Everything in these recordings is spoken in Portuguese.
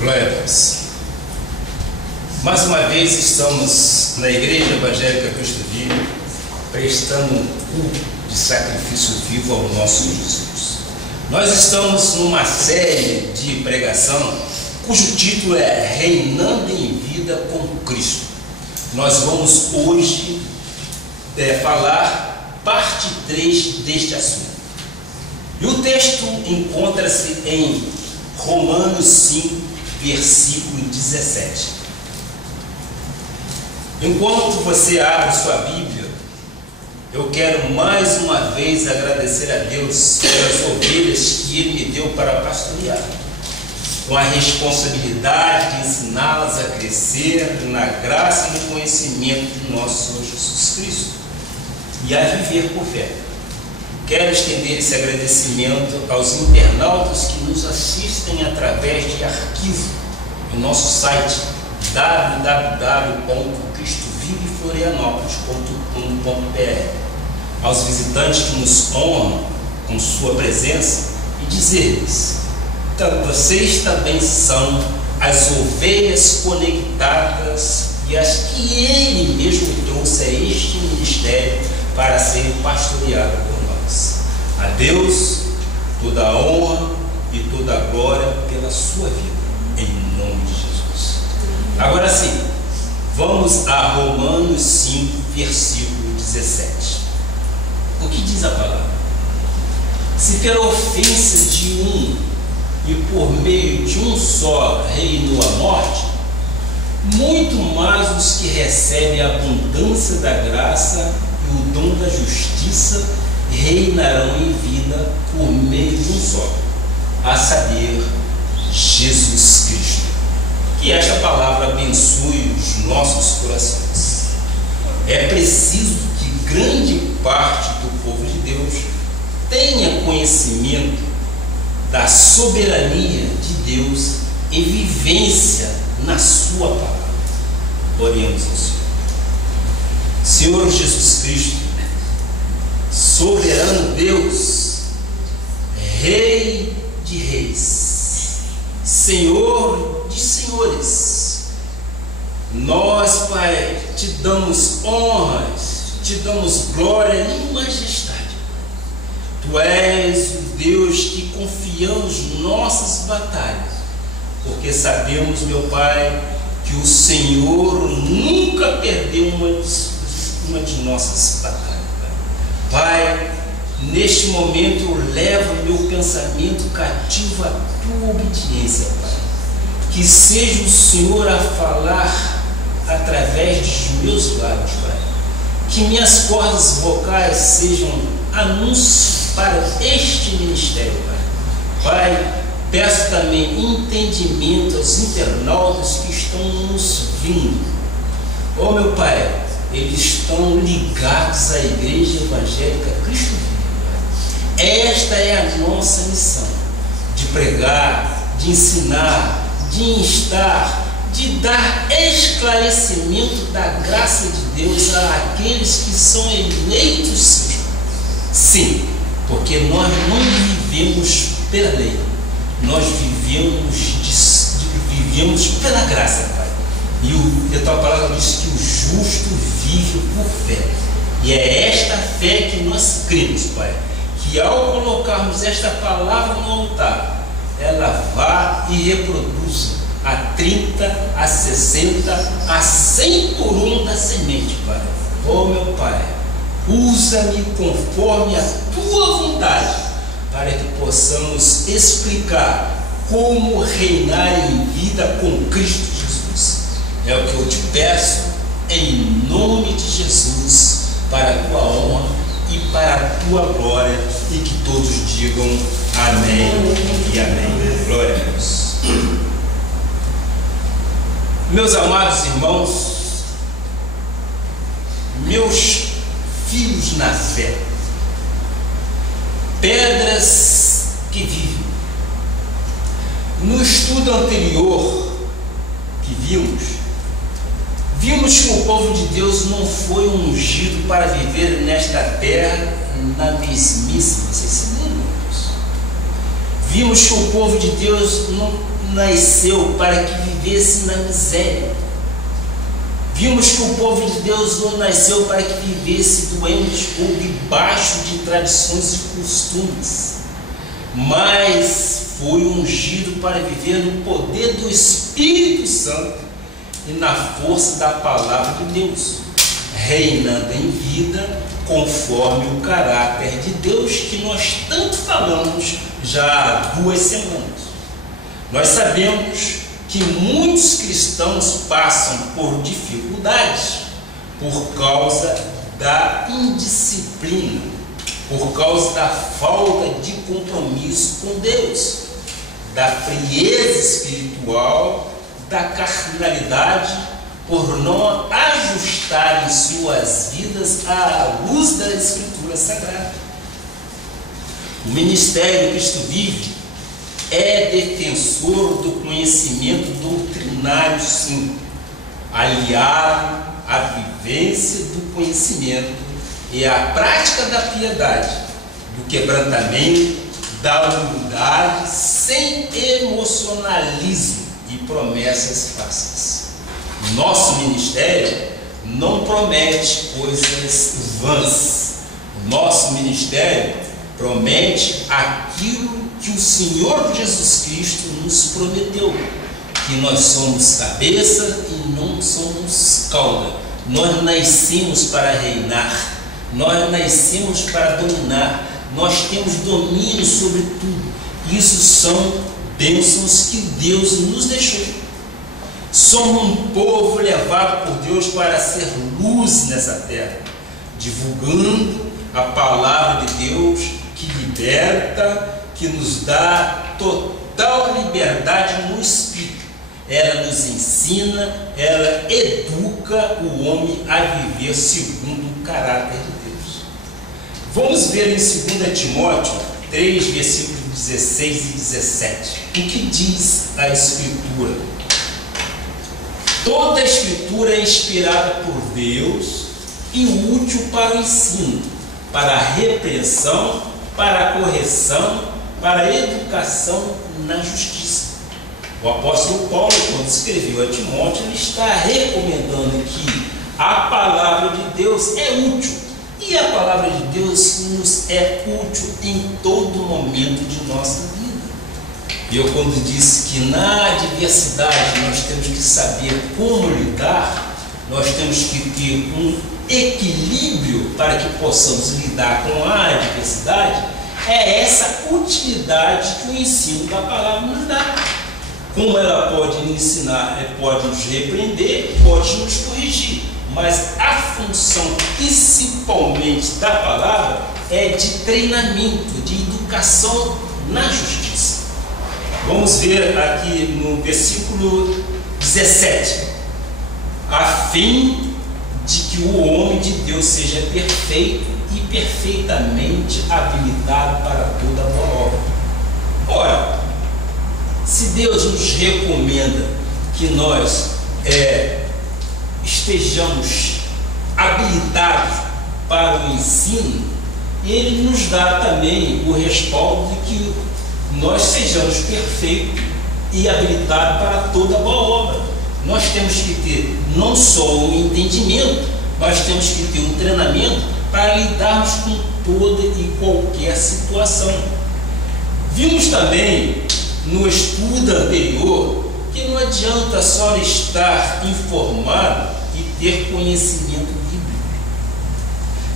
Glória a Deus. Mais uma vez estamos na Igreja Evangélica Cristo Vivo, prestando um culto de sacrifício vivo ao nosso Jesus. Nós estamos numa série de pregação cujo título é Reinando em Vida com Cristo. Nós vamos hoje falar parte 3 deste assunto. E o texto encontra-se em Romanos 5, versículo 17. Enquanto você abre sua Bíblia, eu quero mais uma vez agradecer a Deus pelas ovelhas que Ele me deu para pastorear, com a responsabilidade de ensiná-las a crescer na graça e no conhecimento de nosso Senhor Jesus Cristo e a viver por fé. Quero estender esse agradecimento aos internautas que nos assistem através de arquivo no nosso site www.cristoviveflorianópolis.com.br, aos visitantes que nos honram com sua presença e dizer-lhes: vocês também são as ovelhas conectadas e as que Ele mesmo trouxe a este ministério para serem pastoreadas por nós. A Deus toda a honra e toda a glória pela sua vida, em nome de Jesus. Agora sim, vamos a Romanos 5, versículo 17. O que diz a palavra? Se pela ofensa de um e por meio de um só reinou a morte, muito mais os que recebem a abundância da graça e o dom da justiça reinarão em vida por meio de um só, a saber, Jesus Cristo. Que esta palavra abençoe os nossos corações. É preciso que grande parte do povo de Deus tenha conhecimento da soberania de Deus e vivência na sua palavra. Oremos ao Senhor. Senhor Jesus Cristo, soberano Deus, Rei de reis, Senhor de senhores, nós, Pai, te damos honras, te damos glória e majestade. Tu és o Deus que confiamos nossas batalhas, porque sabemos, meu Pai, que o Senhor nunca perdeu uma de nossas batalhas. Pai, neste momento eu levo meu pensamento cativo à tua obediência, Pai. Que seja o Senhor a falar através dos meus lábios, Pai. Que minhas cordas vocais sejam anúncios para este ministério, Pai. Pai, peço também entendimento aos internautas que estão nos vindo. Oh, meu Pai, eles estão ligados à Igreja Evangélica Cristo Vivo. Esta é a nossa missão, de pregar, de ensinar, de instar, de dar esclarecimento da graça de Deus àqueles que são eleitos. Sim, porque nós não vivemos pela lei, nós vivemos pela graça, Pai. E a tua palavra diz que o justo vive por fé. E é esta fé que nós cremos, Pai, que ao colocarmos esta palavra no altar, ela vá e reproduza a 30, a 60, a 100 por um da semente, Pai. Oh, meu Pai, usa-me conforme a tua vontade, para que possamos explicar como reinar em vida com Cristo Jesus. É o que eu te peço, em nome de Jesus, para a tua honra e para a tua glória, e que todos digam amém e amém. Glória a Deus. Meus amados irmãos, meus filhos na fé, pedras que vivem. No estudo anterior que vimos que o povo de Deus não foi ungido para viver nesta terra na mesmice. Vocês se lembram disso? Vimos que o povo de Deus nasceu para que vivesse na miséria. Vimos que o povo de Deus não nasceu para que vivesse doente ou debaixo de tradições e costumes, mas foi ungido para viver no poder do Espírito Santo e na força da palavra de Deus, reinando em vida conforme o caráter de Deus que nós tanto falamos já há 2 semanas. Nós sabemos que muitos cristãos passam por dificuldades por causa da indisciplina, por causa da falta de compromisso com Deus, da frieza espiritual, da carnalidade, por não ajustarem suas vidas à luz da Escritura Sagrada. O ministério que Cristo vive é defensor do conhecimento doutrinário, sim, aliado à vivência do conhecimento e à prática da piedade, do quebrantamento, da humildade, sem emocionalismo e promessas fáceis. Nosso ministério não promete coisas vãs. O nosso ministério promete aquilo que o Senhor Jesus Cristo nos prometeu, que nós somos cabeça e não somos cauda. Nós nascemos para reinar, nós nascemos para dominar, nós temos domínio sobre tudo. Isso são bênçãos que Deus nos deixou. Somos um povo levado por Deus para ser luz nessa terra, divulgando a palavra de Deus que liberta, que nos dá total liberdade no Espírito. Ela nos ensina, ela educa o homem a viver segundo o caráter de Deus. Vamos ver em 2 Timóteo 3, versículos 16 e 17, o que diz a Escritura. Toda a Escritura é inspirada por Deus e útil para o ensino, para a repreensão, para a correção, para a educação na justiça. O apóstolo Paulo, quando escreveu a Timóteo, ele está recomendando que a palavra de Deus é útil. E a palavra de Deus nos é útil em todo momento de nossa vida. E eu, quando disse que na adversidade nós temos que saber como lidar, nós temos que ter um equilíbrio para que possamos lidar com a adversidade, é essa utilidade que o ensino da palavra nos dá. Como ela pode nos ensinar, pode nos repreender, pode nos corrigir, mas a função principalmente da palavra é de treinamento, de educação na justiça. Vamos ver aqui no versículo 17: a fim de que o homem de Deus seja perfeito e perfeitamente habilitado para toda boa obra. Ora, se Deus nos recomenda que nós estejamos habilitados para o ensino, Ele nos dá também o respaldo de que nós sejamos perfeitos e habilitados para toda boa obra. Nós temos que ter não só um entendimento, nós temos que ter um treinamento para lidarmos com toda e qualquer situação. Vimos também no estudo anterior que não adianta só estar informado e ter conhecimento bíblico.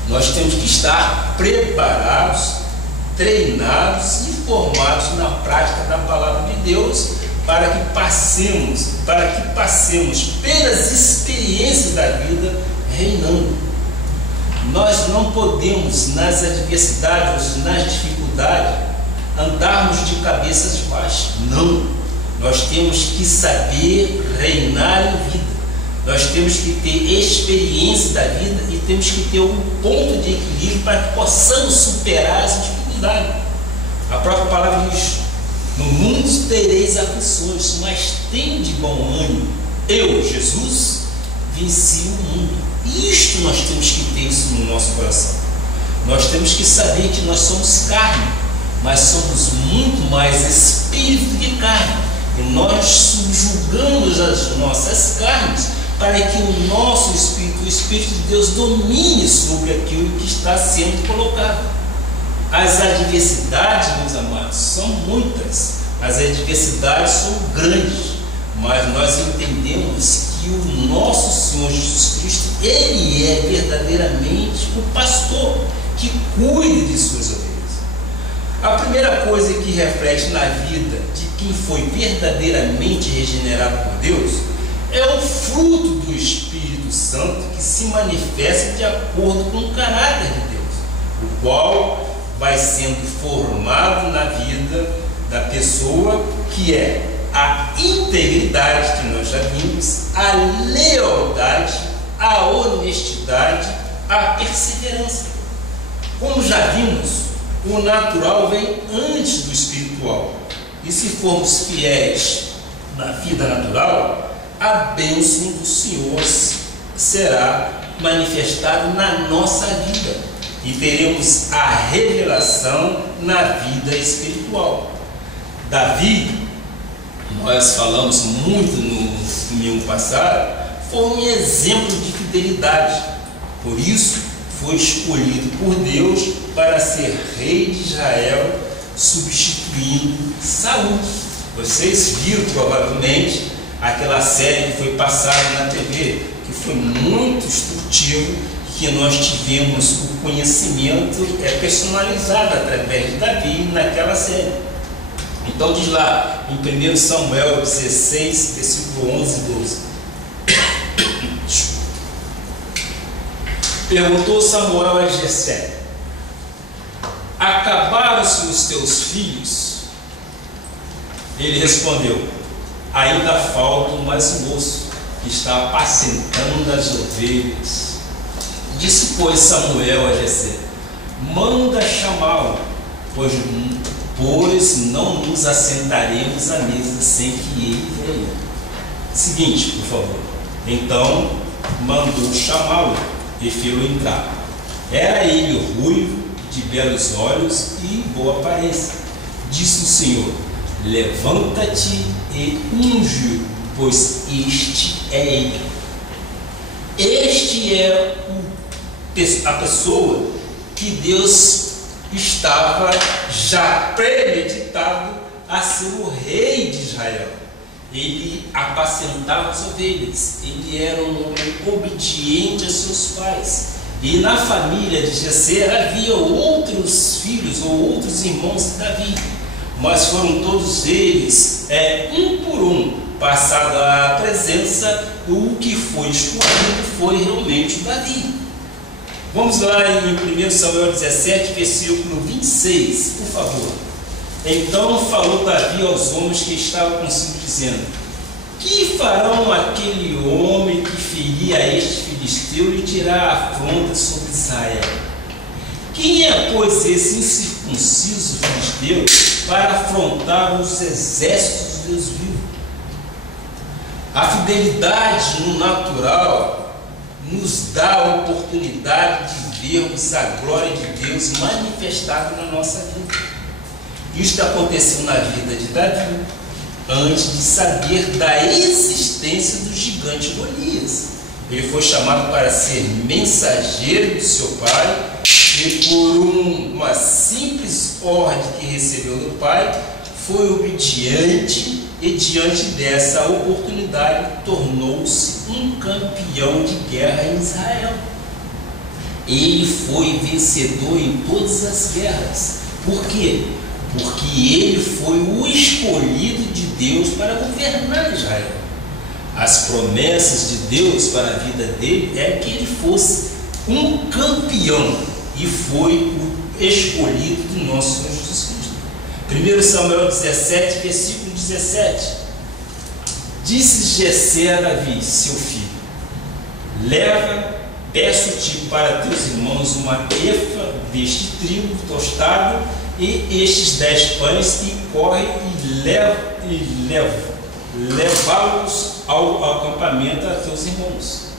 Nós temos que estar preparados, treinados e formados na prática da palavra de Deus, para que passemos pelas experiências da vida reinando. Nós não podemos, nas adversidades, nas dificuldades, andarmos de cabeças baixas. Não. Nós temos que saber reinar em vida. Nós temos que ter experiência da vida e temos que ter um ponto de equilíbrio para que possamos superar as dificuldades. A própria palavra diz: no mundo tereis aflições, mas tende bom ânimo. Eu, Jesus, venci o mundo. E isto nós temos que ter isso no nosso coração. Nós temos que saber que nós somos carne, mas somos muito mais espírito de carne. E nós subjugamos as nossas carnes para que o nosso espírito, o Espírito de Deus, domine sobre aquilo que está sendo colocado. As adversidades, meus amados, são muitas. As adversidades são grandes. Mas nós entendemos que o nosso Senhor Jesus Cristo, Ele é verdadeiramente o pastor que cuida de suas ovelhas. A primeira coisa que reflete na vida de quem foi verdadeiramente regenerado por Deus é o fruto do Espírito Santo que se manifesta de acordo com o caráter de Deus, o qual vai sendo formado na vida da pessoa, que é a integridade, que nós já vimos, a lealdade, a honestidade, a perseverança. Como já vimos, o natural vem antes do espiritual. E se formos fiéis na vida natural, a bênção do Senhor será manifestada na nossa vida e teremos a revelação na vida espiritual. Davi, nós falamos muito no domingo passado, foi um exemplo de fidelidade. Por isso, foi escolhido por Deus para ser rei de Israel, substituindo Saul. Vocês viram provavelmente aquela série que foi passada na TV, que foi muito instrutivo, que nós tivemos o conhecimento personalizado através de Davi naquela série. Então diz lá em 1 Samuel 16, versículo 11 e 12. Perguntou Samuel a Jessé: acabaram-se os teus filhos? Ele respondeu: ainda falta um mais moço, que está apacentando as ovelhas. Disse, pois, Samuel a Jessé: manda chamá-lo, pois não nos assentaremos à mesa sem que ele venha. Seguinte, por favor. Então mandou chamá-lo e fê-lo entrar. Era ele ruivo, de belos olhos e boa aparência. Disse o Senhor: levanta-te e unge-o, pois este é ele. Este é a pessoa que Deus estava já premeditado a ser o rei de Israel. Ele apacentava as ovelhas, ele era um homem obediente a seus pais. E na família de Jessé havia outros filhos ou outros irmãos de Davi, mas foram todos eles, um por um, passado à presença. O que foi escolhido foi realmente o Davi. Vamos lá em 1 Samuel 17, versículo 26, por favor. Então falou Davi aos homens que estavam consigo, dizendo: que farão aquele homem que ferir este filisteu e tirar a afronta sobre Israel? Quem é, pois, esse incircunciso filisteu para afrontar os exércitos de Deus vivo? A fidelidade no natural nos dá a oportunidade de vermos a glória de Deus manifestada na nossa vida. Isto aconteceu na vida de Davi, antes de saber da existência do gigante Golias. Ele foi chamado para ser mensageiro do seu pai, e por uma simples ordem que recebeu do pai, foi obediente, e diante dessa oportunidade tornou-se um campeão de guerra em Israel. Ele foi vencedor em todas as guerras. Por quê? Porque ele foi o escolhido de Deus para governar Israel. As promessas de Deus para a vida dele é que ele fosse um campeão, e foi o escolhido do nosso Senhor Jesus Cristo. 1 Samuel 17, versículo 17. Disse Jessé a Davi, seu filho: leva, peço-te para teus irmãos uma efa deste trigo tostado e estes 10 pães, e corre e leva-os ao acampamento a teus irmãos.